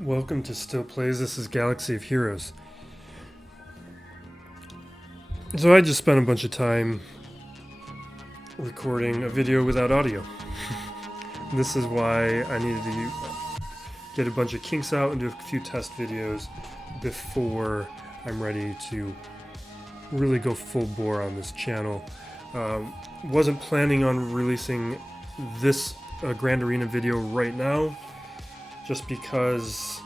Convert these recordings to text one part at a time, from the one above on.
Welcome to Still Plays. This is Galaxy of Heroes. So I just spent a bunch of time recording a video without audio. This is why I needed to get a bunch of kinks out and do a few test videos before I'm ready to really go full bore on this channel. Wasn't planning on releasing this Grand Arena video right now, just because,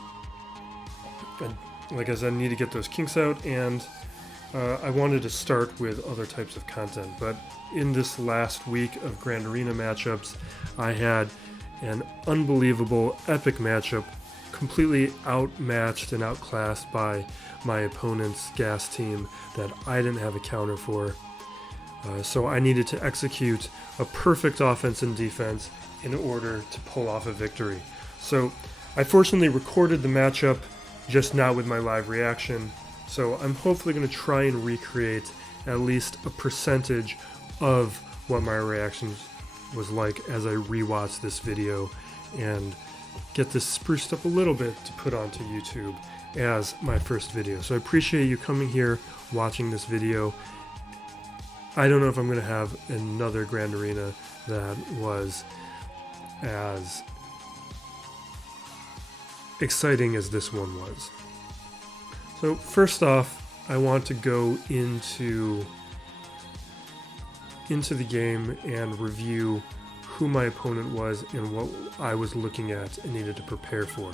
like I said, I need to get those kinks out, and I wanted to start with other types of content. But in this last week of Grand Arena matchups, I had an unbelievable epic matchup, completely outmatched and outclassed by my opponent's GAC team that I didn't have a counter for. So I needed to execute a perfect offense and defense in order to pull off a victory. So I fortunately recorded the matchup, just not with my live reaction. So I'm hopefully going to try and recreate at least a percentage of what my reaction was like as I rewatch this video and get this spruced up a little bit to put onto YouTube as my first video. So I appreciate you coming here, watching this video. I don't know if I'm going to have another Grand Arena that was as exciting as this one was. So first off, I want to go into the game and review who my opponent was and what I was looking at and needed to prepare for.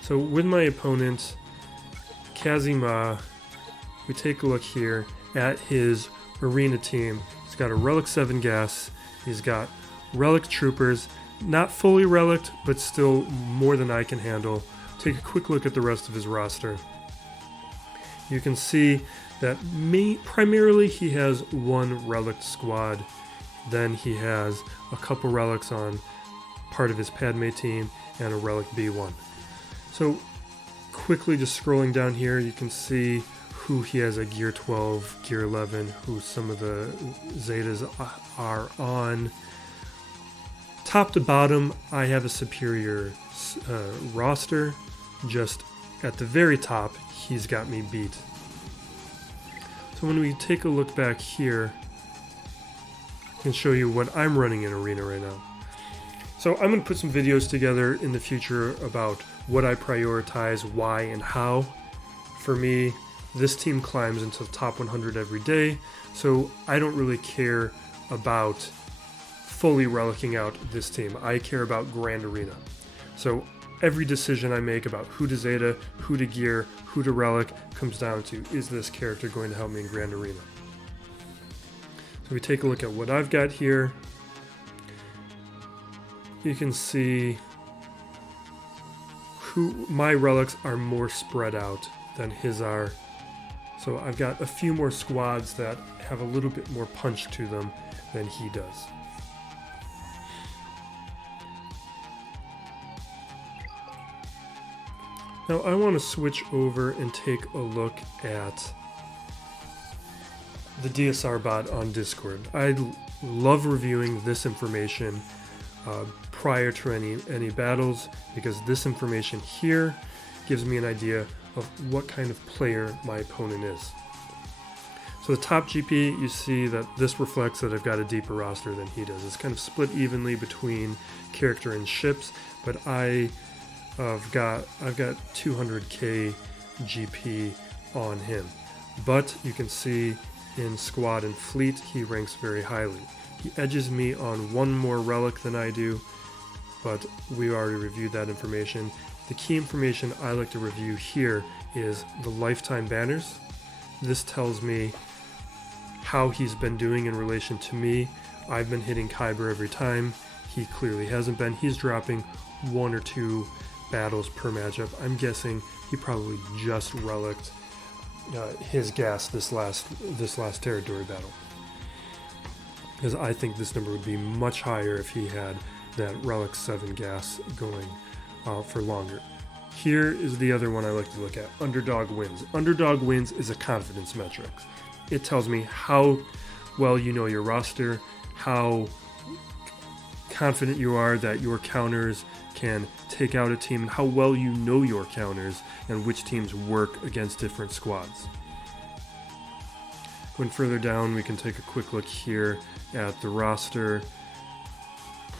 So with my opponent, Kazima, we take a look here at his arena team. He's got a Relic 7 gas, he's got Relic Troopers, not fully relicked, but still more than I can handle. Take a quick look at the rest of his roster. You can see that primarily he has one relic squad. Then he has a couple relics on part of his Padme team and a relic B1. So quickly just scrolling down here, you can see who he has at Gear 12, Gear 11, who some of the Zetas are on. Top to bottom, I have a superior roster. Just at the very top, he's got me beat. So when we take a look back here, I can show you what I'm running in Arena right now. So I'm going to put some videos together in the future about what I prioritize, why, and how. For me, this team climbs into the top 100 every day, so I don't really care about fully relicking out this team. I care about Grand Arena. So every decision I make about who to Zeta, who to gear, who to relic comes down to, is this character going to help me in Grand Arena? So we take a look at what I've got here. You can see who my relics are more spread out than his are. So I've got a few more squads that have a little bit more punch to them than he does. Now I want to switch over and take a look at the DSR bot on Discord. I love reviewing this information prior to any battles, because this information here gives me an idea of what kind of player my opponent is. So the top GP, you see that this reflects that I've got a deeper roster than he does. It's kind of split evenly between character and ships, but I've got 200k GP on him. But you can see in squad and fleet, he ranks very highly. He edges me on one more relic than I do, but we already reviewed that information. The key information I like to review here is the lifetime banners. This tells me how he's been doing in relation to me. I've been hitting Kyber every time. He clearly hasn't been. He's dropping 1 or 2 battles per matchup. I'm guessing he probably just relicked his gas this last territory battle, because I think this number would be much higher if he had that relic 7 gas going for longer. Here is the other one I like to look at: underdog wins. Underdog wins is a confidence metric. It tells me how well you know your roster, how confident you are that your counters can take out a team, and how well you know your counters and which teams work against different squads. Going further down, we can take a quick look here at the roster.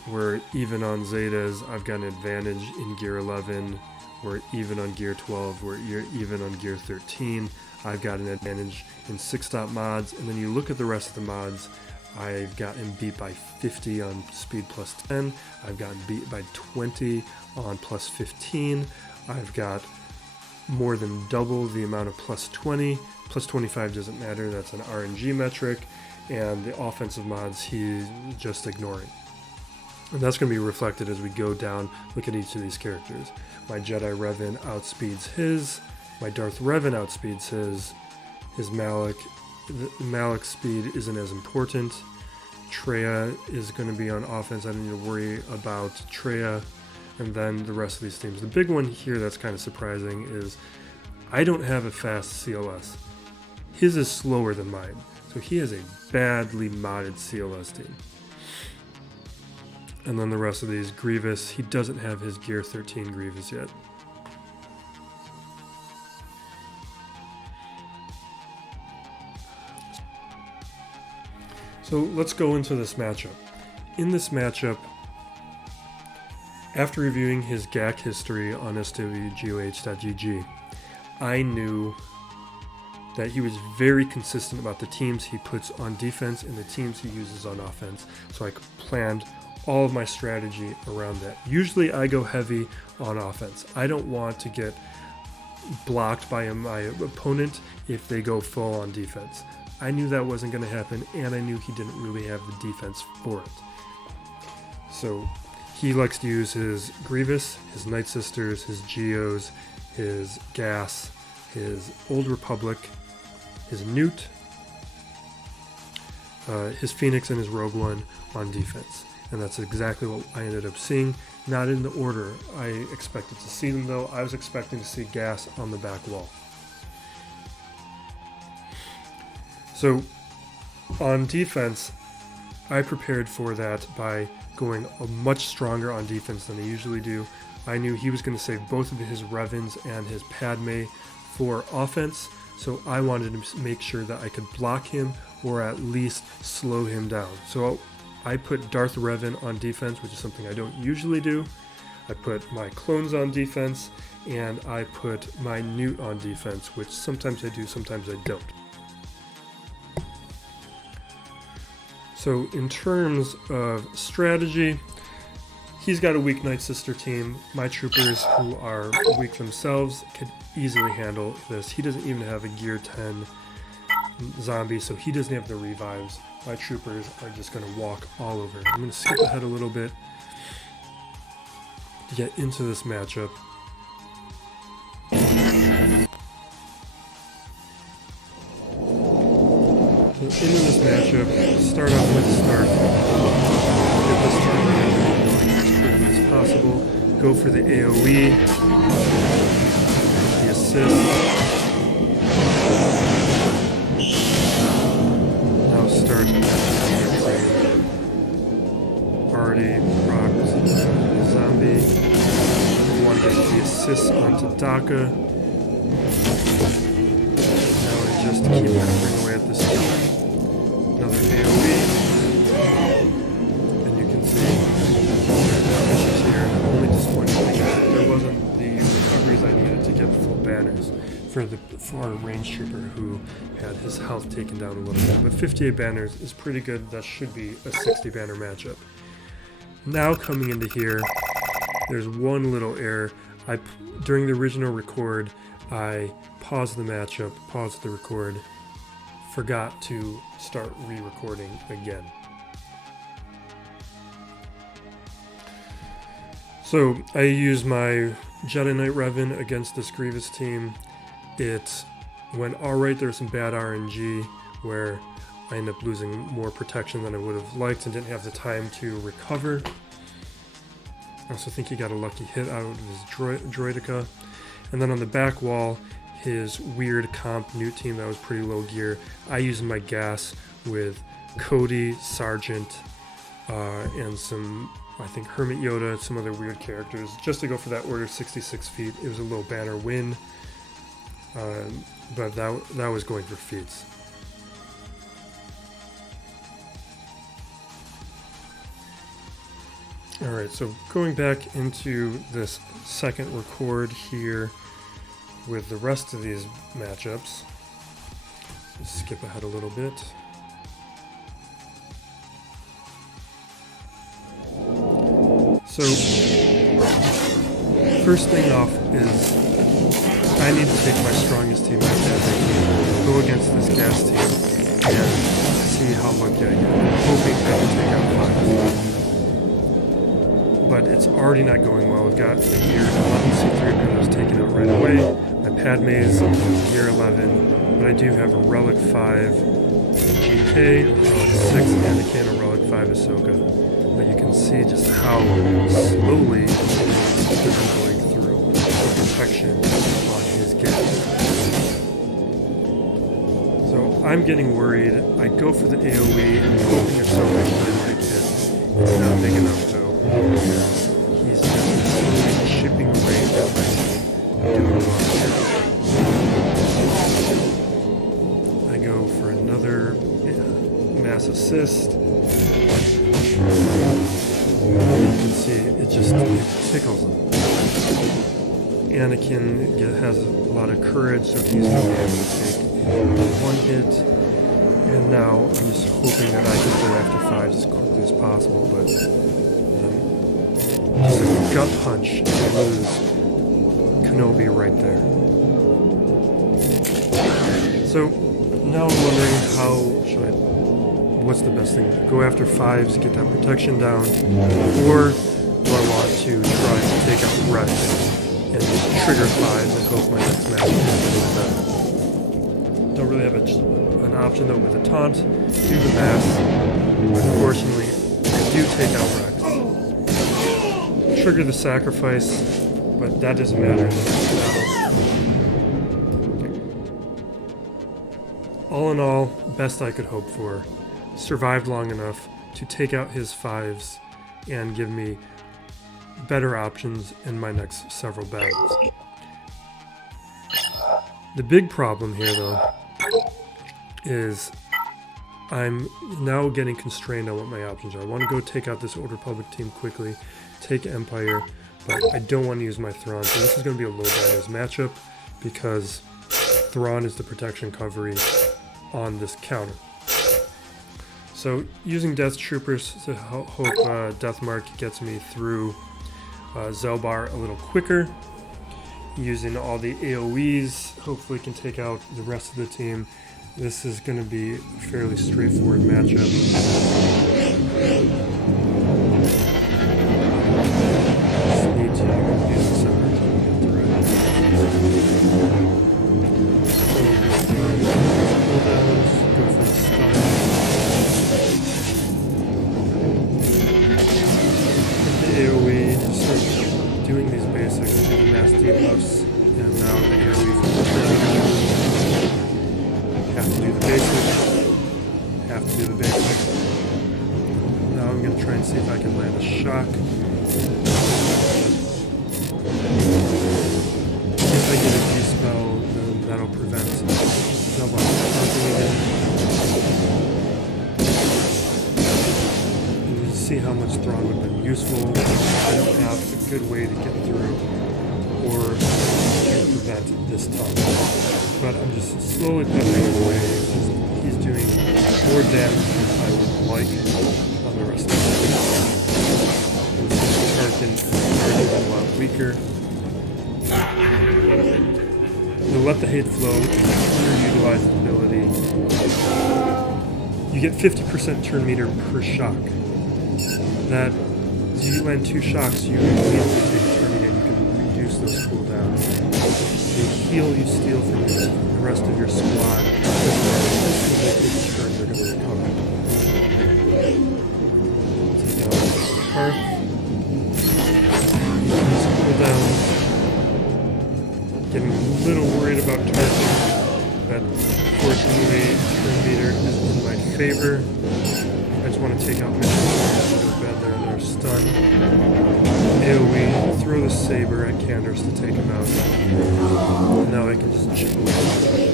We're even on Zetas. I've got an advantage in gear 11. We're even on gear 12. We're even on gear 13. I've got an advantage in 6-stop mods. And then you look at the rest of the mods. I've gotten beat by 50 on speed plus 10. I've gotten beat by 20 on plus 15. I've got more than double the amount of plus 20. Plus 25 doesn't matter. That's an RNG metric. And the offensive mods he's just ignoring. And that's going to be reflected as we go down, look at each of these characters. My Jedi Revan outspeeds his. My Darth Revan outspeeds his. His Malik's speed isn't as important. Traya is going to be on offense. I don't need to worry about Traya. And then the rest of these teams. The big one here that's kind of surprising is I don't have a fast CLS. His is slower than mine. So he has a badly modded CLS team. And then the rest of these, Grievous, he doesn't have his gear 13 Grievous yet. So let's go into this matchup. In this matchup, after reviewing his GAC history on swgoh.gg, I knew that he was very consistent about the teams he puts on defense and the teams he uses on offense. So I planned all of my strategy around that. Usually I go heavy on offense. I don't want to get blocked by my opponent if they go full on defense. I knew that wasn't going to happen, and I knew he didn't really have the defense for it. So he likes to use his Grievous, his Night Sisters, his Geos, his Gas, his Old Republic, his Newt, his Phoenix, and his Rogue One on defense. And that's exactly what I ended up seeing. Not in the order I expected to see them, though. I was expecting to see Gas on the back wall. So on defense, I prepared for that by going much stronger on defense than I usually do. I knew he was going to save both of his Revans and his Padme for offense, so I wanted to make sure that I could block him or at least slow him down. So I put Darth Revan on defense, which is something I don't usually do. I put my clones on defense, and I put my Newt on defense, which sometimes I do, sometimes I don't. So in terms of strategy, he's got a weak Night Sister team. My troopers, who are weak themselves, could easily handle this. He doesn't even have a gear 10 zombie, so he doesn't have the revives. My troopers are just going to walk all over. I'm going to skip ahead a little bit to get into this matchup. So into this matchup, start off with Stark. Get this Stark as quickly as possible. Go for the AoE, the assist. Start already procced zombie. We want to get the assist onto Daka. Now we just keep hammering away at this team. Another AoE. And you can see there's issues here. And I'm only disappointed because there wasn't the recoveries I needed to get the full banners for our range trooper who had his health taken down a little bit. But 58 banners is pretty good. That should be a 60 banner matchup. Now coming into here, there's one little error. During the original record, I paused the matchup, paused the record, forgot to start re-recording again. So I used my Jedi Knight Revan against this Grievous team. It went alright. There was some bad RNG where I ended up losing more protection than I would have liked and didn't have the time to recover. I also think he got a lucky hit out of his droidica. And then on the back wall, his weird comp Newt team that was pretty low gear, I used my gas with Cody, Sergeant, and some, I think, Hermit Yoda, some other weird characters, just to go for that order 66 feet. It was a little banner win, but that was going for feats. Alright, so going back into this second record here with the rest of these matchups. Let's skip ahead a little bit. So, first thing off is I need to take my strongest team like that. I can go against this gas team and see how lucky I get. I'm hoping I can take out 5. But it's already not going well. We've got the gear 11 C3 that was taken out right away. My Padme's gear 11, but I do have a Relic 5 GK, a Relic 6 Anakin, a Relic 5 Ahsoka. But you can see just how slowly I'm going through the protection on his gas. So I'm getting worried. I go for the AoE and hoping it's something that hit. It's not big enough though. He's just slowly chipping away at my team. Doing a lot here. I go for another mass assist. You can see it just tickles him. Anakin has a lot of courage, so he's going to be able to take one hit. And now I'm just hoping that I can go after 5 as quickly as possible, but just a gut punch and lose Kenobi right there. So now I'm wondering what's the best thing? Go after 5s, get that protection down, or do I want to try to take out Rex and just trigger 5s and hope my next match is a little better? Don't really have an option though with a taunt. Do the mass. Unfortunately, I do take out Rex. Trigger the sacrifice, but that doesn't matter in the next battle. All in all, best I could hope for. Survived long enough to take out his 5s and give me better options in my next several battles. The big problem here though is I'm now getting constrained on what my options are. I want to go take out this Old Republic team quickly, take Empire, but I don't want to use my Thrawn. So this is going to be a low banners matchup because Thrawn is the protection coverage on this counter. So using Death Troopers to hope Deathmark gets me through Zelbar a little quicker. Using all the AoEs, hopefully can take out the rest of the team. This is going to be a fairly straightforward matchup. Just need to use the separate to get through it. Go for the stun. AoE, just start doing these basics, do the mass debuffs, and now the AoE from the trigger. Have to do the basic. Now I'm going to try and see if I can land a shock. If I get a G-spell, then that'll prevent Zelbar taunting again. See how much Thrawn would have been useful. I don't have a good way to get through or to prevent this taunt. But I'm just slowly peppering away. He's doing more damage than I would like on the rest of the team. Tarkin is a lot weaker. The Let the Hate Flow is an underutilized ability. You get 50% turn meter per shock. That you land 2 shocks, you immediately take a turn again, you can reduce those cooldowns. The heal you steal from the rest of your squad, as soon as they take a turn, they're going to recover. Take out Hearth. These cooldowns. Getting a little worried about Tarkin, but fortunately turn meter is in my favor. I just want to take out missions. bad there, and they're stunned. AoE, throw the saber at Candace to take him out. And now I can just chip away.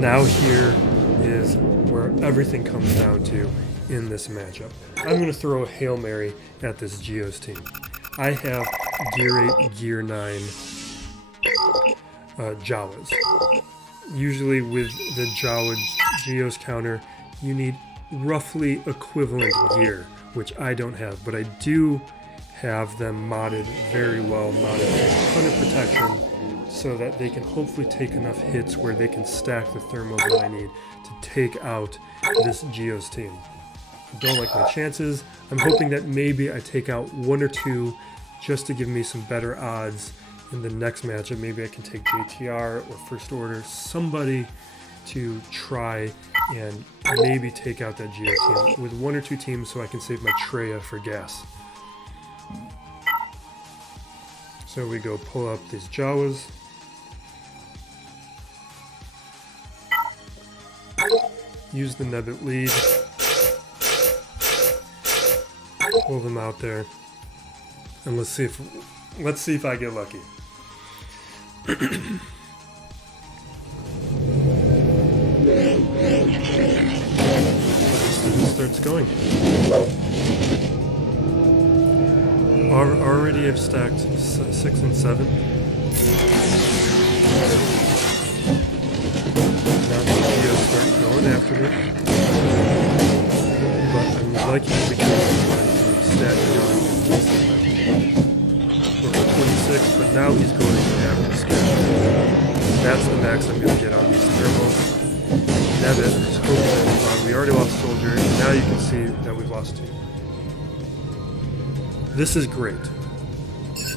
Now here is where everything comes down to in this matchup. I'm going to throw a Hail Mary at this Geos team. I have Gear 8, Gear 9 Jawas. Usually with the Jawa Geos counter, you need roughly equivalent gear, which I don't have, but I do have them modded very well, modded with a ton of protection so that they can hopefully take enough hits where they can stack the thermals that I need to take out this Geos team. I don't like my chances. I'm hoping that maybe I take out one or two just to give me some better odds in the next matchup. Maybe I can take JTR or First Order, somebody to try and maybe take out that Geo team with one or two teams so I can save my Traya for gas. So we go pull up these Jawas. Use the Nebbit lead. Pull them out there. And let's see if I get lucky. Starts going. Already I've stacked 6 and 7. Now the Geos start going after me. But I'm liking the because stat going. We're 26, but now he's going after the scat. That's the max I'm going to get on these thermals. Nebbit is hoping we already lost Soldier, and now you can see that we've lost 2. This is great.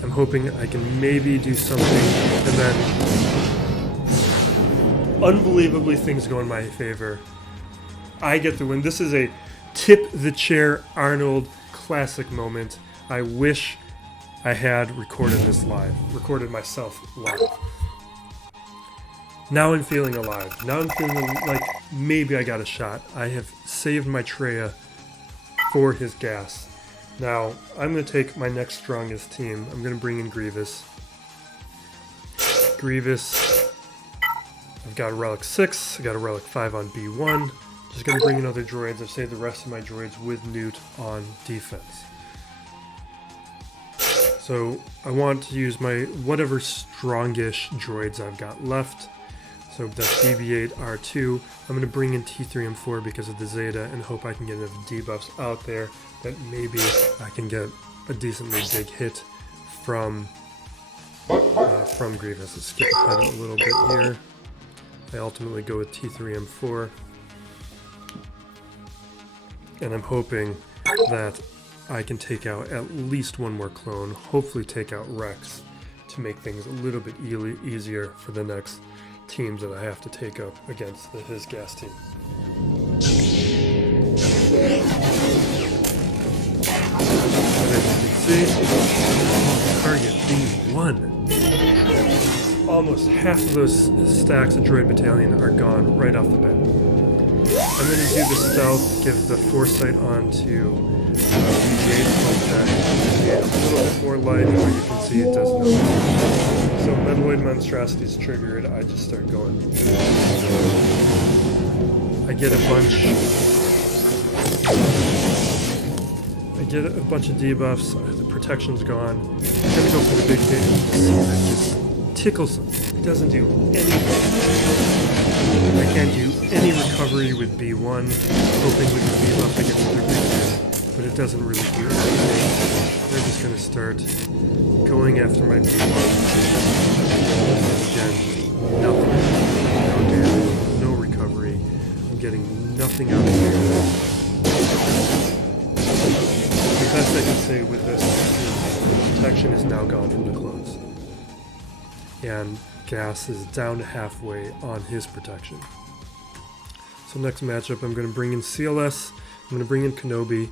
I'm hoping I can maybe do something, and then unbelievably things go in my favor. I get the win. This is a tip the chair Arnold classic moment. I wish I had recorded myself live. Now I'm feeling alive. Now I'm feeling like maybe I got a shot. I have saved my Traya for his gas. Now, I'm going to take my next strongest team. I'm going to bring in Grievous. I've got a Relic 6. I got a Relic 5 on B1. Just going to bring in other droids. I've saved the rest of my droids with Newt on defense. So I want to use my whatever strongish droids I've got left. So that's BB-8, R2. I'm going to bring in T3M4 because of the Zeta and hope I can get enough debuffs out there that maybe I can get a decently big hit from Grievous. Let's skip ahead a little bit here. I ultimately go with T3M4. And I'm hoping that I can take out at least one more clone, hopefully take out Rex to make things a little bit easier for the next teams that I have to take up against his gas team. And as you can see, target B1. Almost half of those stacks of Droid Battalion are gone right off the bat. I'm going to do the stealth, give the foresight onto BB-8 contact, a little bit more light, where you can see it does nothing. So Metaloid Monstrosity is triggered, I just start going. I get a bunch of debuffs, the protection's gone. I'm gonna go for the big hit, see if it just tickles him. It doesn't do anything. I can't do any recovery with B1, hoping with the debuff I get another big hit, but it doesn't really do anything. They're just gonna start going after my B1. Again, nothing. No damage, no recovery. I'm getting nothing out of here. The best I can say with this is protection is now gone from the clones. And gas is down to halfway on his protection. So next matchup, I'm going to bring in CLS. I'm going to bring in Kenobi.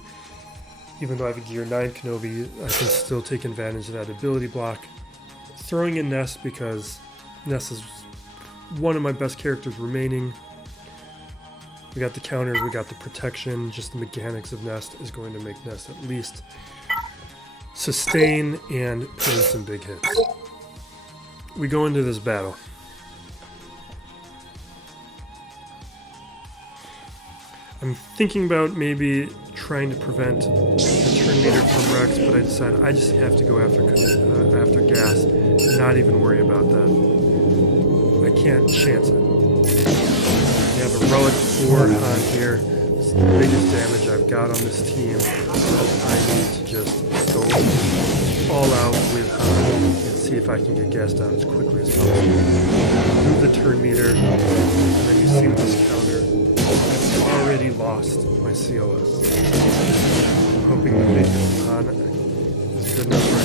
Even though I have a Gear 9 Kenobi, I can still take advantage of that ability block. Throwing in Ness because Ness is one of my best characters remaining. We got the counters, we got the protection, just the mechanics of Nest is going to make Nest at least sustain and put in some big hits. We go into this battle. I'm thinking about maybe trying to prevent the turn meter from Rex, but I decided I just have to go after gas and not even worry about that. I can't chance it. We have a Relic 4 on here. It's the biggest damage I've got on this team. I need to just go all out with Han and see if I can get gas down as quickly as possible. Move the turn meter, and then you see with this counter, I've already lost my COS. I'm hoping to make it on. It's good enough for it.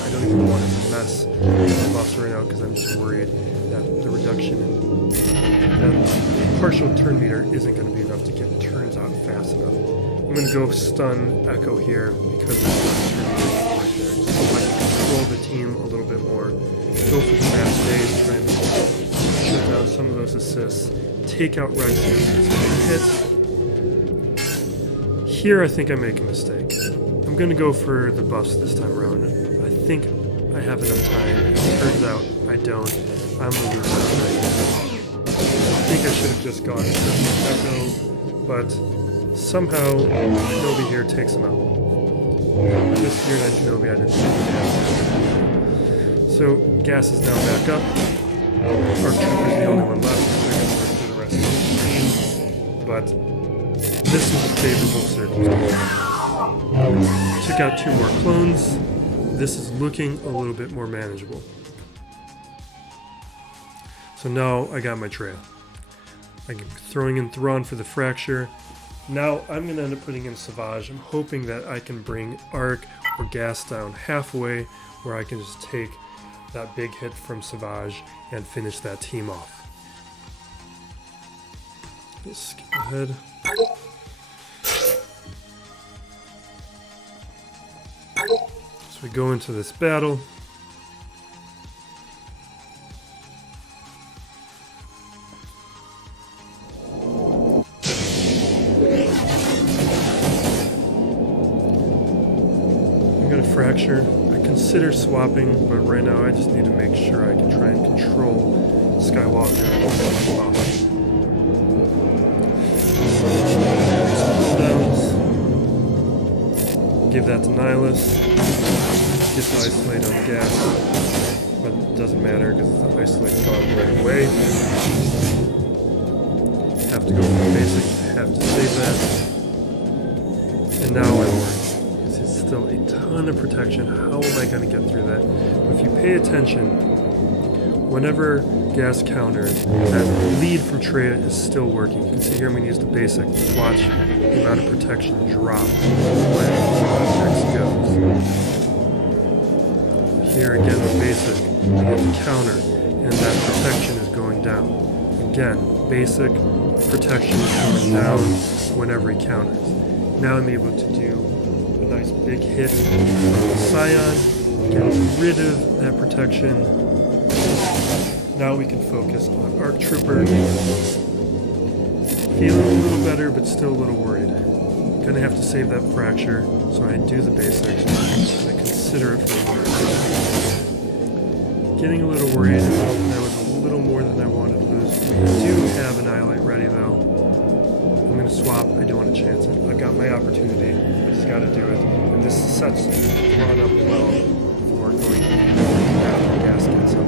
I don't even want it to mess with the buffs right now because I'm just worried that the reduction in that partial turn meter isn't going to be enough to get turns out fast enough. I'm going to go stun Echo here because there's no turn meter right there. Just so I can control the team a little bit more. Go for the fast phase, try and shut down some of those assists. Take out Rex hit. Here I think I make a mistake. I'm going to go for the buffs this time around. I think I have enough time. It turns out I don't. I'm going to lose that right now. I think I should have just gone for Echo, but somehow Kenobi here takes him out. This Gear 9 Kenobi I didn't see. So gas is now back up. Our Trooper's the only one left. They're going to work through the rest of the team. But this is a favorable circumstance. Took out 2 more clones. This is looking a little bit more manageable. So now I got my Traya. I'm throwing in Thrawn for the fracture. Now I'm going to end up putting in Savage. I'm hoping that I can bring Arc or Gas down halfway where I can just take that big hit from Savage and finish that team off. Let's skip ahead. So we go into this battle. I'm gonna fracture. I consider swapping, but right now I just need to make sure I can try and control Skywalker as much as possible. Give that to Nihilus. Gets the isolate on gas, but it doesn't matter because the isolate's gone right away. Have to go for the basic, have to save that. And now I'm worried because it's still a ton of protection. How am I going to get through that? If you pay attention, whenever gas counters, that lead from Traya is still working. You can see here I'm going to use the basic. Watch the amount of protection drop when X goes. Here again the basic, and the counter, and that protection is going down. Again, basic protection is going down whenever he counters. Now I'm able to do a nice big hit from the Scion, get rid of that protection. Now we can focus on Arc Trooper. Feeling a little better, but still a little worried. Gonna have to save that fracture, so I do the basics, and I consider it for a moment. Getting a little worried. That was a little more than I wanted to lose. We do have Annihilate ready, though. I'm gonna swap. I don't want to chance it. I've got my opportunity. I just gotta do it. And this sets Thrawn up well for going after Gas gets up.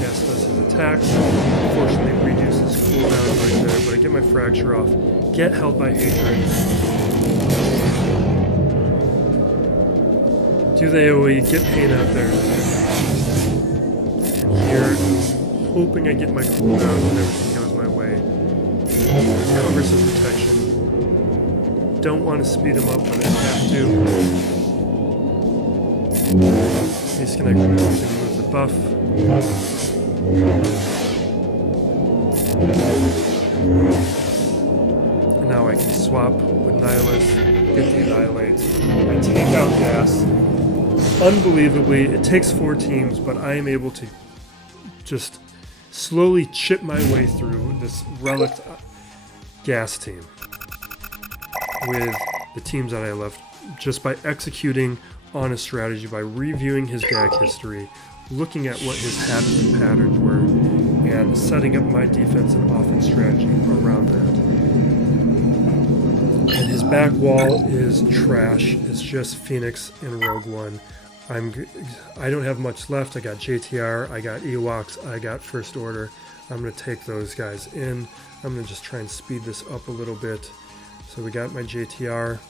Gas does his attacks. Unfortunately, reduces cooldown right there, but I get my fracture off. Get held by Hatred. Do the AoE, get pain out there. And here, hoping I get my cooldown and everything goes my way. Cover some protection. Don't want to speed him up, but I have to. Disconnect moves and remove the buff. And now I can swap with Nihilus, get the Annihilate. I take out Gas. Unbelievably, it takes 4 teams, but I am able to just slowly chip my way through this Relic gas team with the teams that I left just by executing on a strategy, by reviewing his GAC history, looking at what his habits and patterns were, and setting up my defense and offense strategy around that. And his back wall is trash. It's just Phoenix and Rogue One. I don't have much left. I got JTR, I got Ewoks, I got First Order. I'm going to take those guys in. I'm going to just try and speed this up a little bit. So we got my JTR.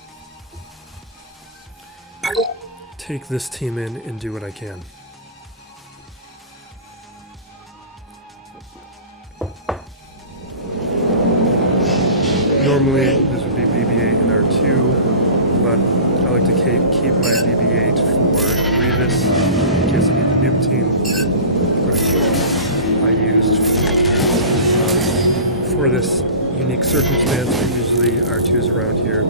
Take this team in and do what I can. Normally this would be BB-8 and R2, but I like to keep my BB-8 for Grievous in case I need the nuke team. I used for this unique circumstance, usually R2's around here.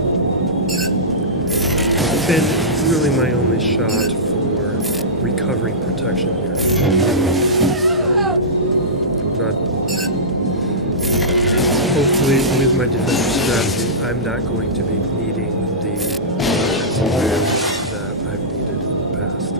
Finn is really my only shot for recovering protection here. But hopefully, with my defensive strategy, I'm not going to be needing the offensive advantage that I've needed in the past.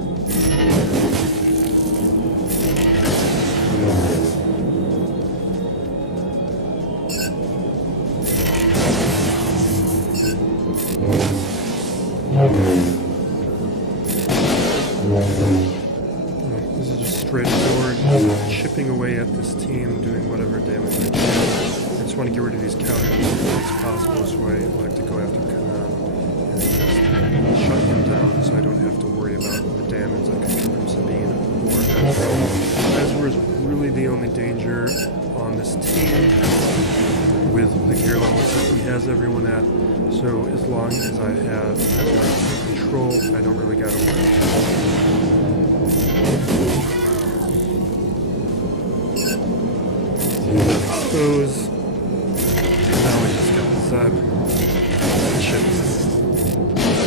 This is just straightforward, chipping away at this team, doing whatever damage I can. I just want to get rid of these counters as quickly as possible, so I like to go after Kanan and just shut him down so I don't have to worry about the damage that could come from Sabine or Ezra. Ezra is really the only danger on this team with the gear levels that he has everyone at, so as long as I have control, I don't really gotta worry. Expose. Now I just got Zeb and chips.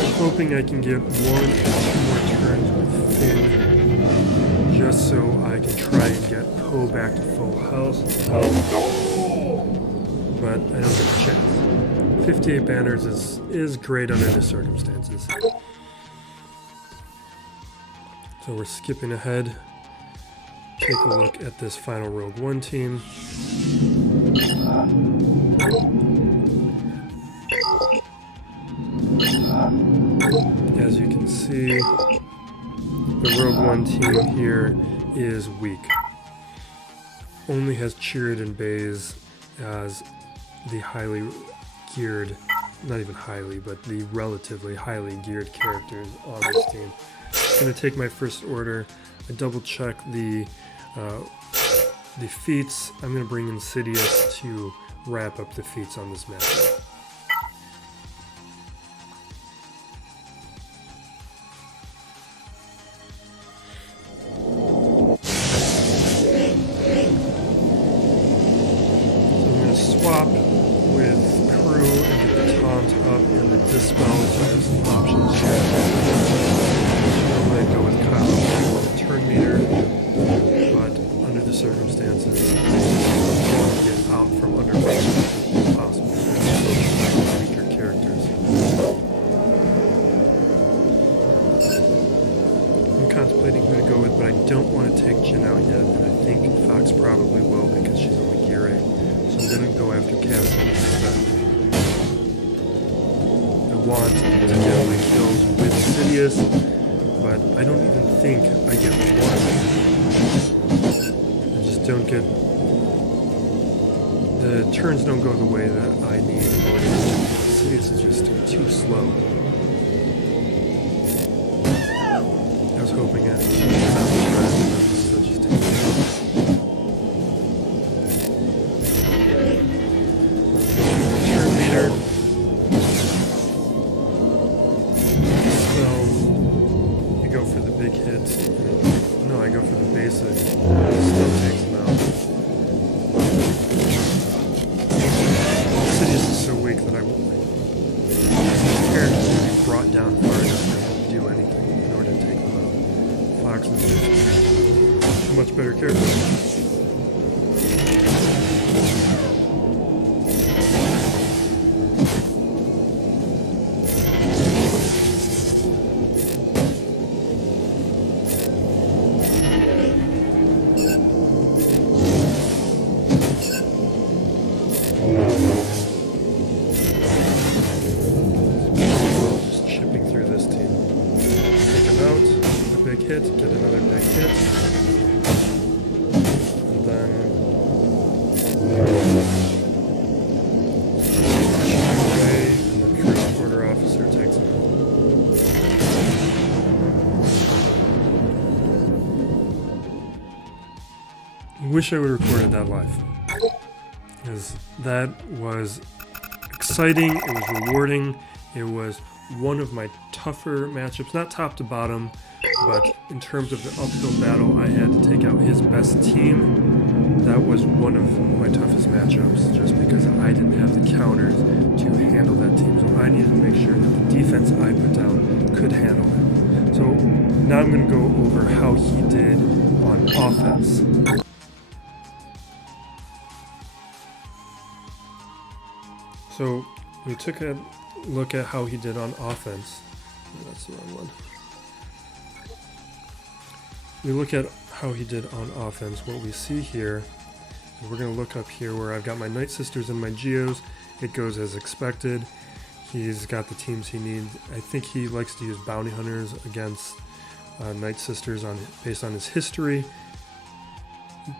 I'm hoping I can get 1 or 2 more turns with Finn, just so I can try and get Poe back to full health. But I don't get the chance. 58 banners is great under the circumstances. So we're skipping ahead. Take a look at this final Rogue One team. As you can see, the Rogue One team here is weak. Only has Cheered and Baze as the highly geared, not even highly, but the relatively highly geared characters on this team. I'm going to take my First Order. I double check the feats. I'm going to bring Insidious to wrap up the feats on this map. Swap with crew and get the taunt up and the dispel, so there's some options here. Normally I'd go with Kyle and the turn meter, but under the circumstances, I want to get out from under as possible, so weaker characters. I'm contemplating who to go with, but I don't want to take Jin out yet, and I think Fox probably will because she's only gear 8. So I'm going to go after Cassie instead. I want to get my kills with Sidious, but I don't even think I get 1. I just don't get... The turns don't go the way that I need. Sidious is just too slow. I was hoping it. So just take it. No, I go for the basic. It still takes them out. Sidious is so weak that his characters will be brought down far enough for him to do anything in order to take them out. Fox is just hit, get another big hit, and then away, and the first order officer takes him. I wish I would have recorded that live, because that was exciting, it was rewarding, it was one of my tougher matchups, not top to bottom, but in terms of the uphill battle, I had to take out his best team. That was one of my toughest matchups, just because I didn't have the counters to handle that team, so I needed to make sure that the defense I put down could handle it. So now I'm going to go over how he did on offense. So we took a look at how he did on offense. Oh, that's the wrong one. We look at how he did on offense. What we see here, we're going to look up here where I've got my Night Sisters and my Geos. It goes as expected. He's got the teams he needs. I think he likes to use Bounty Hunters against Night Sisters based on his history.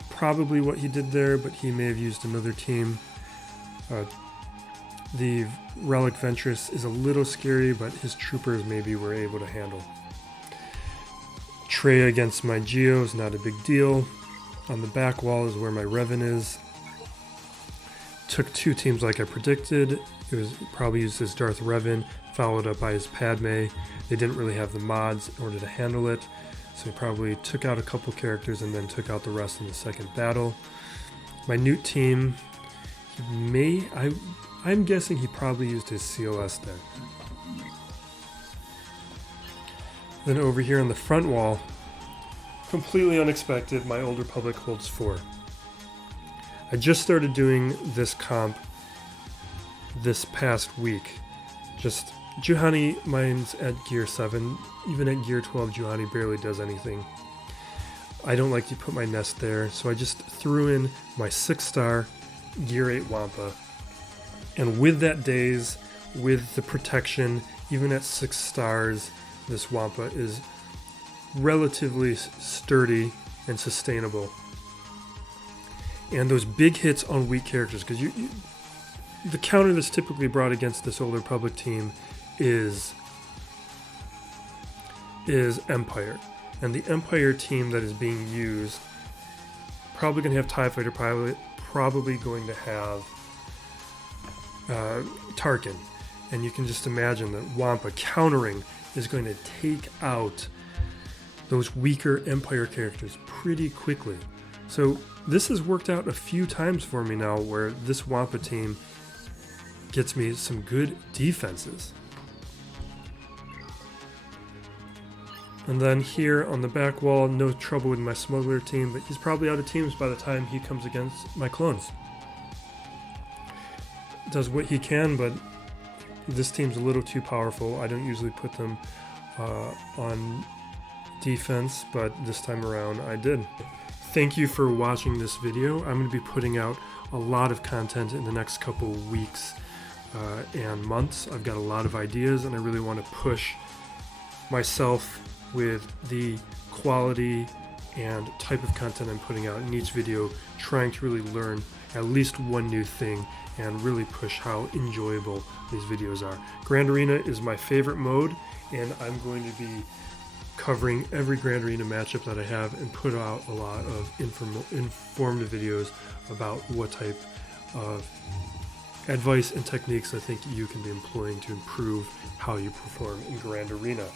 Probably what he did there, but he may have used another team. The Relic Ventress is a little scary, but his troopers maybe were able to handle. Traya against my Geos, not a big deal. On the back wall is where my Revan is. Took two teams like I predicted. It was probably used his Darth Revan, followed up by his Padme. They didn't really have the mods in order to handle it, so he probably took out a couple characters and then took out the rest in the second battle. My Newt team, I'm guessing he probably used his COS there. Then over here on the front wall, completely unexpected, my Old Republic holds 4. I just started doing this comp this past week. Just Juhani, mine's at gear 7. Even at gear 12, Juhani barely does anything. I don't like to put my nest there, so I just threw in my 6-star gear 8 Wampa. And with that daze, with the protection, even at 6 stars, this Wampa is relatively sturdy and sustainable. And those big hits on weak characters, because the counter that's typically brought against this Old Republic team is Empire. And the Empire team that is being used, probably going to have TIE Fighter pilot, probably going to have Tarkin, and you can just imagine that Wampa countering is going to take out those weaker Empire characters pretty quickly. So this has worked out a few times for me now, where this Wampa team gets me some good defenses. And then here on the back wall, no trouble with my Smuggler team, but he's probably out of teams by the time he comes against my clones. Does what he can, but this team's a little too powerful. I don't usually put them on defense, but this time around I did. Thank you for watching this video. I'm going to be putting out a lot of content in the next couple weeks and months. I've got a lot of ideas, and I really want to push myself with the quality and type of content I'm putting out in each video, trying to really learn at least one new thing and really push how enjoyable these videos are. Grand Arena is my favorite mode, and I'm going to be covering every Grand Arena matchup that I have and put out a lot of informative videos about what type of advice and techniques I think you can be employing to improve how you perform in Grand Arena.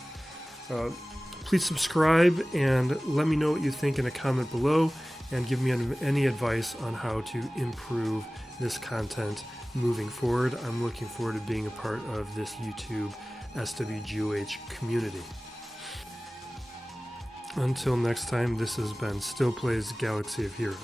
Please subscribe and let me know what you think in a comment below, and give me any advice on how to improve this content moving forward. I'm looking forward to being a part of this YouTube SWGOH community. Until next time, this has been Still Plays Galaxy of Heroes.